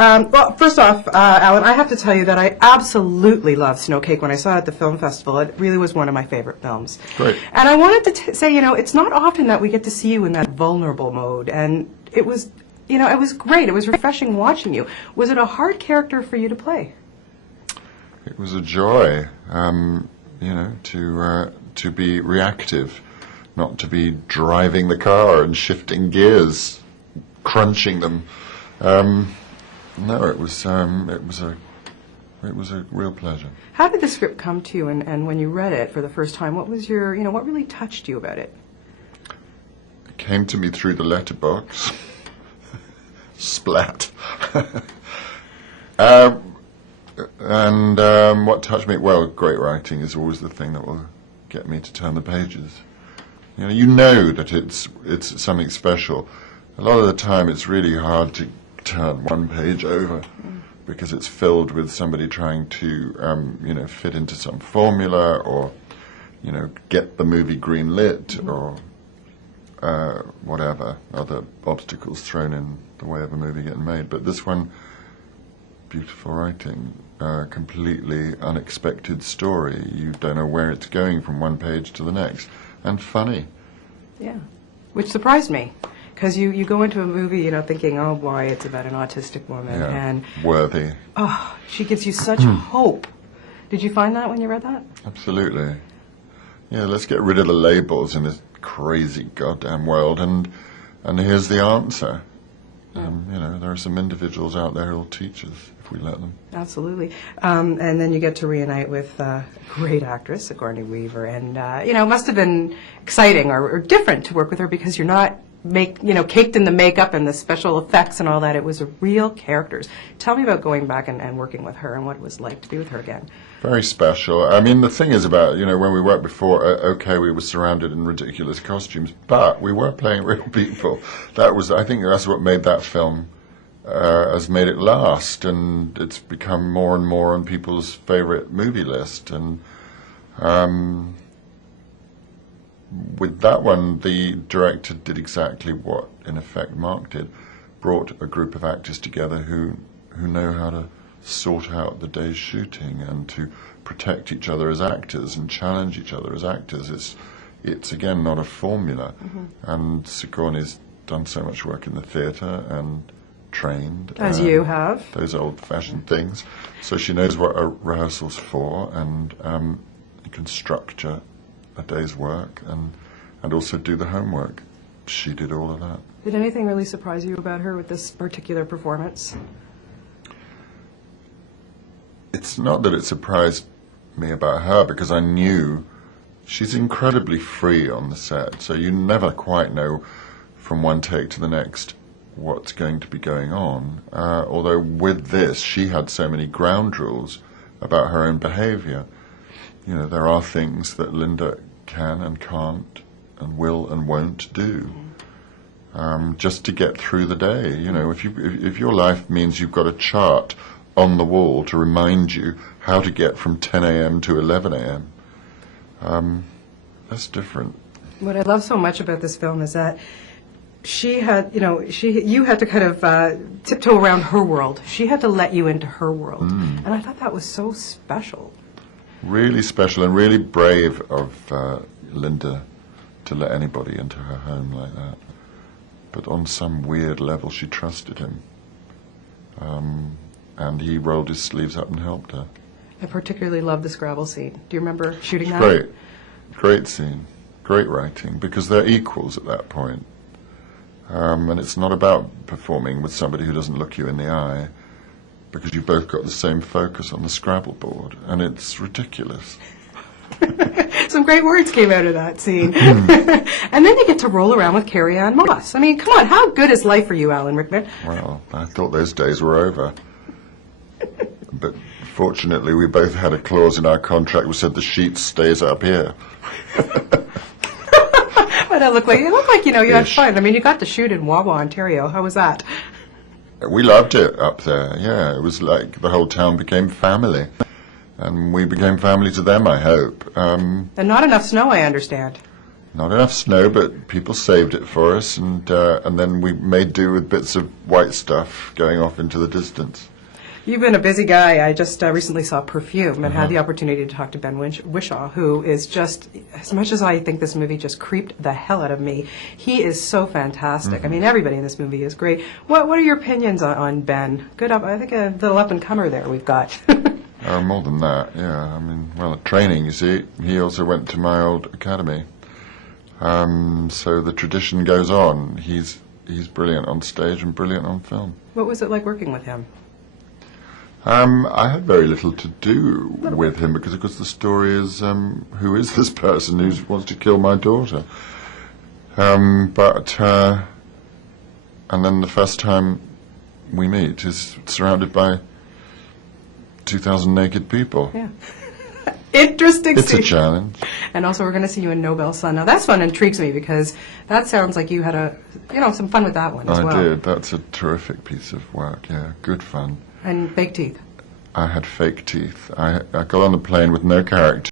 Well, first off, Alan, I have to tell you that I absolutely loved Snowcake when I saw it at the film festival. It really was one of my favorite films. Great. And I wanted to say, it's not often that we get to see you in that vulnerable mode. And it was, it was great. It was refreshing watching you. Was it a hard character for you to play? It was a joy, to be reactive, not to be driving the car and shifting gears, crunching them. No, it was a real pleasure. How did the script come to you, and when you read it for the first time, what was your, what really touched you about it? It came to me through the letterbox. Splat. And what touched me, well, great writing is always the thing that will get me to turn the pages. You know that it's something special. A lot of the time it's really hard to turn one page over because it's filled with somebody trying to, fit into some formula or, get the movie green lit or whatever, other obstacles thrown in the way of a movie getting made. But this one, beautiful writing, completely unexpected story. You don't know where it's going from one page to the next. And funny. Yeah, which surprised me. Because you go into a movie, thinking, oh boy, it's about an autistic woman. Yeah, and worthy. Oh, she gives you such hope. Did you find that when you read that? Absolutely. Yeah, let's get rid of the labels in this crazy goddamn world, and here's the answer. There are some individuals out there who'll teach us if we let them. Absolutely. And then you get to reunite with a great actress, Sigourney Weaver, and it must have been exciting or different to work with her because you're not caked in the makeup and the special effects and all that. It was real characters. Tell me about going back and working with her and what it was like to be with her again. Very special. I mean, the thing is about, when we worked before, okay, we were surrounded in ridiculous costumes, but we were playing real people. I think that's what made that film, has made it last, and it's become more and more on people's favorite movie list. And with that one, the director did exactly what, in effect, Mark did, brought a group of actors together who know how to sort out the day's shooting and to protect each other as actors and challenge each other as actors. It's again, not a formula. And Sigourney's done so much work in the theatre and trained. As you have. Those old-fashioned things. So she knows what a rehearsal's for, and can structure a day's work and also do the homework. She did all of that. Did anything really surprise you about her with this particular performance? It's not that it surprised me about her, because I knew she's incredibly free on the set, so you never quite know from one take to the next what's going to be going on. Although with this, she had so many ground rules about her own behavior. There are things that Linda can and can't and will and won't do, just to get through the day. If your life means you've got a chart on the wall to remind you how to get from 10 a.m. to 11 a.m., that's different. What I love so much about this film is that you had to kind of tiptoe around her world. She had to let you into her world. And I thought that was so special. Really special and really brave of Linda to let anybody into her home like that. But on some weird level, she trusted him. And he rolled his sleeves up and helped her. I particularly love the Scrabble scene. Do you remember shooting that? Great scene. Great writing, because they're equals at that point. And it's not about performing with somebody who doesn't look you in the eye, because you've both got the same focus on the Scrabble board, and it's ridiculous. Some great words came out of that scene. And then you get to roll around with Carrie-Anne Moss. I mean, come on, how good is life for you, Alan Rickman? Well, I thought those days were over. But fortunately, we both had a clause in our contract which said the sheet stays up here. What it looked like? You had fun. I mean, you got to shoot in Wawa, Ontario. How was that? We loved it up there, yeah. It was like the whole town became family. And we became family to them, I hope. And not enough snow, I understand. Not enough snow, but people saved it for us, and then we made do with bits of white stuff going off into the distance. You've been a busy guy. I just recently saw Perfume and had the opportunity to talk to Ben Whishaw, who is just, as much as I think this movie just creeped the hell out of me, he is so fantastic. I mean, everybody in this movie is great. What are your opinions on Ben? Good up, I think a little up-and-comer there we've got. More than that, yeah. I mean, well, training, you see. He also went to my old academy. So the tradition goes on. He's brilliant on stage and brilliant on film. What was it like working with him? I had very little to do with him because, of course, the story is who is this person who wants to kill my daughter? And then the first time we meet is surrounded by 2,000 naked people. Yeah. Interesting. It's a challenge. And also, we're going to see you in Nobel Sun. Now, that's one intrigues me because that sounds like you had some fun with that one as well. I did. That's a terrific piece of work. Yeah, good fun. And fake teeth. I had fake teeth. I got on the plane with no character.